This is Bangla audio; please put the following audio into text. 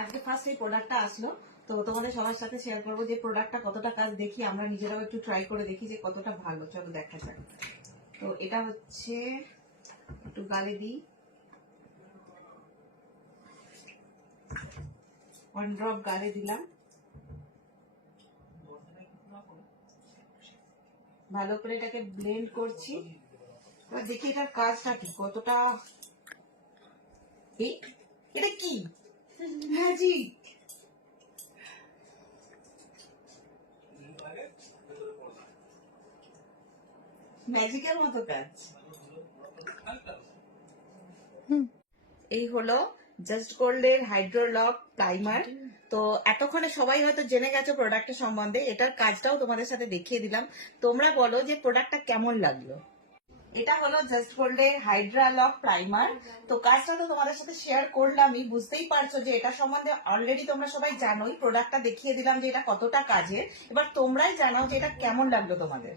আজকে ফার্স্ট এই প্রোডাক্টটা আসলো, তো তোমাদের সবার সাথে শেয়ার করবো যে প্রোডাক্টটা কতটা কাজ দেখি, আমরা নিজেরাও একটু ট্রাই করে দেখি যে কতটা ভালো। চলো দেখা যাক। তো এটা হচ্ছে, একটু গালে দিই, 1 ড্রপ গালে দিলাম, ভালো করে এটাকে ব্লেন্ড করছি। এবার দেখি এটার কাজটা কি, কতটা। এটা কি ম্যাজিক! ম্যাজিকের মতো কাজ। এই হলো জাস্ট গোল্ডের হাইড্রোলক প্রাইমার। তো এতক্ষণে সবাই হয়তো জেনে গেছো প্রোডাক্টের সম্বন্ধে, এটার কাজটাও তোমাদের সাথে দেখিয়ে দিলাম। তোমরা বলো যে প্রোডাক্টটা কেমন লাগলো। এটা হলো জাস্ট গোল্ডের হাইড্রালক প্রাইমার। তো কাজটা তো তোমাদের সাথে শেয়ার করলামই, বুঝতেই পারছো যে এটা সম্বন্ধে অলরেডি তোমরা সবাই জানোই। প্রোডাক্টটা দেখিয়ে দিলাম যে এটা কতটা কাজের। এবার তোমরাই জানাও যে এটা কেমন লাগলো তোমাদের।